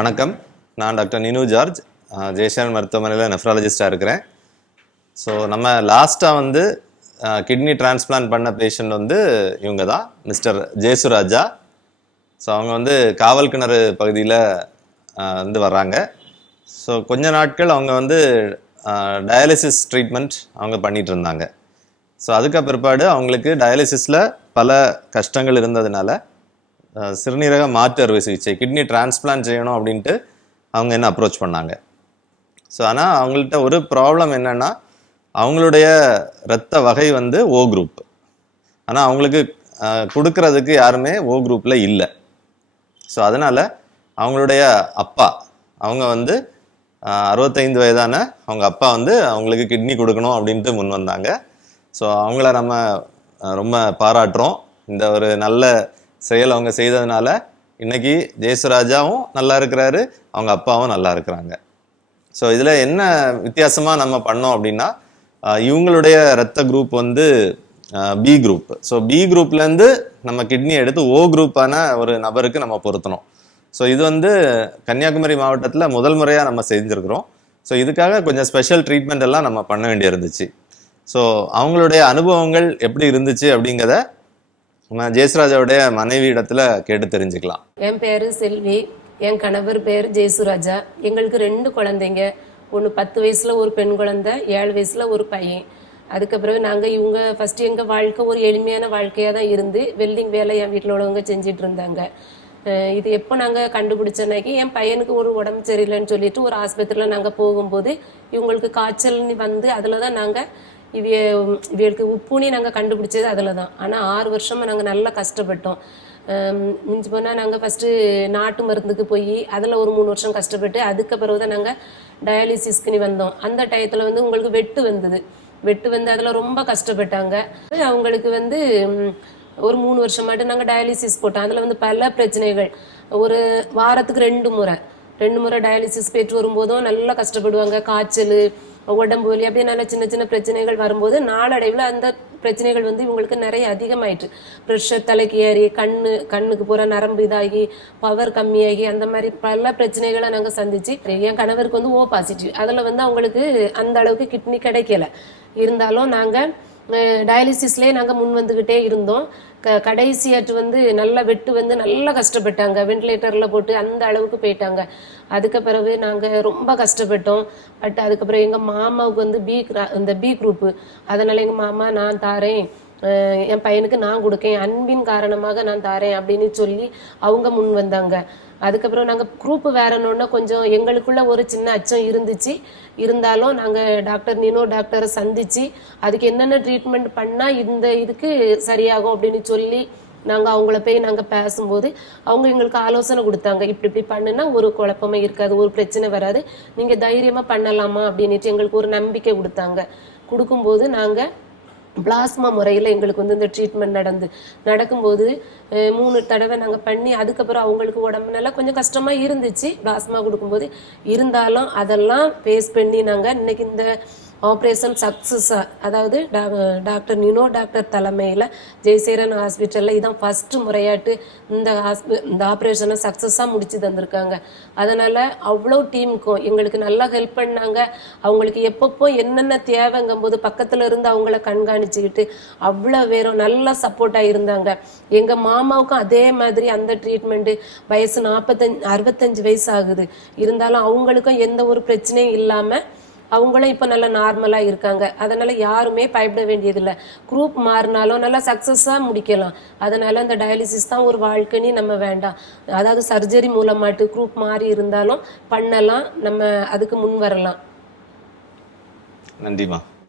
வணக்கம். நான் doctor நினு George, Jayasekaran மருத்துவமனையில் நெஃப்ராலஜிஸ்டாக இருக்கிறேன். ஸோ நம்ம லாஸ்ட்டாக வந்து கிட்னி டிரான்ஸ்பிளான்ட் பண்ண பேஷண்ட் வந்து இவங்க தான், மிஸ்டர் ஜேசுராஜா. ஸோ அவங்க வந்து காவல் கிணறு பகுதியில் வந்து வர்றாங்க. ஸோ கொஞ்ச நாட்கள் அவங்க வந்து டயாலிசிஸ் ட்ரீட்மெண்ட் அவங்க பண்ணிகிட்டு இருந்தாங்க. ஸோ அதுக்கு பிற்பாடு அவங்களுக்கு டயாலிசிஸில் பல கஷ்டங்கள் இருந்ததுனால சிறுநீரக மாற்று அறுவை சிகிச்சை, கிட்னி டிரான்ஸ்பிளான்ட் செய்யணும் அப்படின்ட்டு அவங்க என்ன அப்ரோச் பண்ணாங்க. ஸோ ஆனால் அவங்கள்ட்ட ஒரு ப்ராப்ளம் என்னென்னா, அவங்களுடைய இரத்த வகை வந்து ஓ குரூப். ஆனால் அவங்களுக்கு கொடுக்கறதுக்கு யாருமே ஓ குரூப்பில் இல்லை. ஸோ அதனால் அவங்களுடைய அப்பா, அவங்க வந்து 65 வயதான அவங்க அப்பா வந்து அவங்களுக்கு கிட்னி கொடுக்கணும் அப்படின்ட்டு முன் வந்தாங்க. ஸோ அவங்கள நம்ம ரொம்ப பாராட்டுறோம். இந்த ஒரு நல்ல செயல் அவங்க செய்ததுனால இன்னைக்கு ஜேசுராஜாவும் நல்லா இருக்கிறாரு, அவங்க அப்பாவும் நல்லா இருக்கிறாங்க. ஸோ இதில் என்ன வித்தியாசமாக நம்ம பண்ணோம் அப்படின்னா, இவங்களுடைய இரத்த குரூப் வந்து பி குரூப். ஸோ பி குரூப்லேருந்து நம்ம கிட்னி எடுத்து ஓ குரூப்பான ஒரு நபருக்கு நம்ம பொருத்தணும். ஸோ இது வந்து கன்னியாகுமரி மாவட்டத்தில் முதல் முறையாக நம்ம செஞ்சுருக்கிறோம். ஸோ இதுக்காக கொஞ்சம் ஸ்பெஷல் ட்ரீட்மெண்ட் எல்லாம் நம்ம பண்ண வேண்டி இருந்துச்சு. ஸோ அவங்களுடைய அனுபவங்கள் எப்படி இருந்துச்சு அப்படிங்கிறத நம்ம ஜெயசுராஜாவுடைய மனைவி இடத்துல கேட்டு தெரிஞ்சுக்கலாம். என் பேரு செல்வி, என் கணவர் பேர் ஜெயசுராஜா. எங்களுக்கு 2 குழந்தைங்க. ஒன்று 10 வயசுல ஒரு பெண் குழந்தை, 7 வயசுல ஒரு பையன். அதுக்கப்புறம் நாங்கள் இவங்க ஃபர்ஸ்ட் எங்கள் வாழ்க்கை ஒரு எளிமையான வாழ்க்கையாக தான் இருந்து வெல்டிங் வேலை என் வீட்டில் உள்ளவங்க செஞ்சிட்டு இருந்தாங்க. இது எப்போ நாங்கள் கண்டுபிடிச்சோன்னாக்கி, என் பையனுக்கு ஒரு உடம்பு சரியில்லைன்னு சொல்லிட்டு ஒரு ஆஸ்பத்திரியில் நாங்கள் போகும்போது இவங்களுக்கு காய்ச்சல்னு வந்து அதில் தான் நாங்கள் இவளுக்கு உப்புனி நாங்கள் கண்டுபிடிச்சது அதில் தான். ஆனால் 6 வருஷமாக நாங்கள் நல்லா கஷ்டப்பட்டோம். மிஞ்சி போனால் நாங்கள் ஃபஸ்ட்டு நாட்டு மருந்துக்கு போய் அதில் ஒரு 3 வருஷம் கஷ்டப்பட்டு அதுக்கு பிறகு தான் நாங்கள் டயாலிசிஸ்க்குன்னு வந்தோம். அந்த டயத்தில் வந்து உங்களுக்கு வெட்டு வந்து அதில் ரொம்ப கஷ்டப்பட்டாங்க. அவங்களுக்கு வந்து ஒரு 3 வருஷமாட்டு நாங்கள் டயாலிசிஸ் போட்டோம். அதில் வந்து பல பிரச்சனைகள். ஒரு வாரத்துக்கு 2 முறை டயாலிசிஸ் பெற்று வரும்போதும் நல்லா கஷ்டப்படுவாங்க. காய்ச்சல், உடம்பு வலி, அப்படியே நல்ல சின்ன சின்ன பிரச்சனைகள் வரும்போது நாளடைவில் அந்த பிரச்சனைகள் வந்து இவங்களுக்கு நிறைய அதிகமாயிட்டு. ப்ரெஷர் தலைக்கு ஏறி, கண்ணுக்கு போகிற நரம்பு இதாகி, பவர் கம்மியாகி, அந்த மாதிரி பல பிரச்சனைகளை நாங்கள் சந்திச்சு. என் கணவருக்கு வந்து ஓ பாசிட்டிவ். அதில் வந்து அவங்களுக்கு அந்த அளவுக்கு கிட்னி கிடைக்கல. இருந்தாலும் நாங்கள் டயாலிசிஸ்லேயே நாங்கள் முன் வந்துக்கிட்டே இருந்தோம். கடைசியாட்டு வந்து நல்லா வெட்டு வந்து நல்லா கஷ்டப்பட்டாங்க. வெண்டிலேட்டரில் போட்டு அந்த அளவுக்கு போயிட்டாங்க. அதுக்கு பிறகு நாங்கள் ரொம்ப கஷ்டப்பட்டோம். பட் அதுக்கப்புறம் எங்கள் மாமாவுக்கு வந்து இந்த பி குரூப்பு. அதனால் எங்கள் மாமா, நான் தாரேன், என் பையனுக்கு நான் கொடுக்கேன், அன்பின் காரணமாக நான் தாரேன் அப்படின்னு சொல்லி அவங்க முன் வந்தாங்க. அதுக்கப்புறம் நாங்கள் குரூப்பு வேறணுன்னா கொஞ்சம் எங்களுக்குள்ள ஒரு சின்ன அச்சம் இருந்துச்சு. இருந்தாலும் நாங்கள் டாக்டர் நினோ டாக்டரை சந்திச்சு அதுக்கு என்னென்ன ட்ரீட்மெண்ட் பண்ணால் இந்த இதுக்கு சரியாகும் அப்படின்னு சொல்லி நாங்கள் அவங்கள போய் நாங்கள் பேசும்போது அவங்க எங்களுக்கு ஆலோசனை கொடுத்தாங்க. இப்படி பண்ணுனா ஒரு குழப்பமே இருக்காது, ஒரு பிரச்சனை வராது, நீங்கள் தைரியமாக பண்ணலாமா அப்படின்ட்டு எங்களுக்கு ஒரு நம்பிக்கை கொடுத்தாங்க. கொடுக்கும்போது நாங்கள் பிளாஸ்மா முறையில் எங்களுக்கு வந்து இந்த ட்ரீட்மெண்ட் நடக்கும்போது 3 தடவை நாங்கள் பண்ணி அதுக்கப்புறம் அவங்களுக்கு உடம்பு நல்லா கொஞ்சம் கஷ்டமாக இருந்துச்சு பிளாஸ்மா கொடுக்கும்போது. இருந்தாலும் அதெல்லாம் ஃபேஸ் பண்ணி நாங்கள் இன்னைக்கு இந்த ஆப்ரேஷன் சக்ஸஸாக, அதாவது டாக்டர் நினோ டாக்டர் தலைமையில் ஜெயசேகரன் ஹாஸ்பிட்டலில் இதான் ஃபஸ்ட்டு முறையாட்டு இந்த ஆப்ரேஷனை சக்ஸஸாக முடிச்சு தந்திருக்காங்க. அதனால் அவ்வளோ டீமுக்கும் எங்களுக்கு நல்லா ஹெல்ப் பண்ணாங்க. அவங்களுக்கு எப்பப்போ என்னென்ன தேவைங்கும்போது பக்கத்தில் இருந்து அவங்கள கண்காணிச்சுக்கிட்டு அவ்வளோ வேறும் நல்லா சப்போர்ட்டாக இருந்தாங்க. எங்கள் மாமாவுக்கும் அதே மாதிரி அந்த ட்ரீட்மெண்ட்டு. வயசு 65 வயசு ஆகுது. இருந்தாலும் அவங்களுக்கும் எந்த ஒரு பிரச்சனையும் இல்லாமல் அவங்களும் இப்போ நல்லா நார்மலாக இருக்காங்க. அதனால் யாருமே பயப்பட வேண்டியதில்லை. குரூப் மாறினாலும் நல்லா சக்ஸஸாக முடிக்கலாம். அதனால் அந்த டயாலிசிஸ் தான் ஒரு வாழ்க்கைன்னு நம்ம வேண்டாம். அதாவது சர்ஜரி மூலமாட்டு குரூப் மாறி இருந்தாலும் பண்ணலாம், நம்ம அதுக்கு முன் வரலாம். நன்றிம்மா.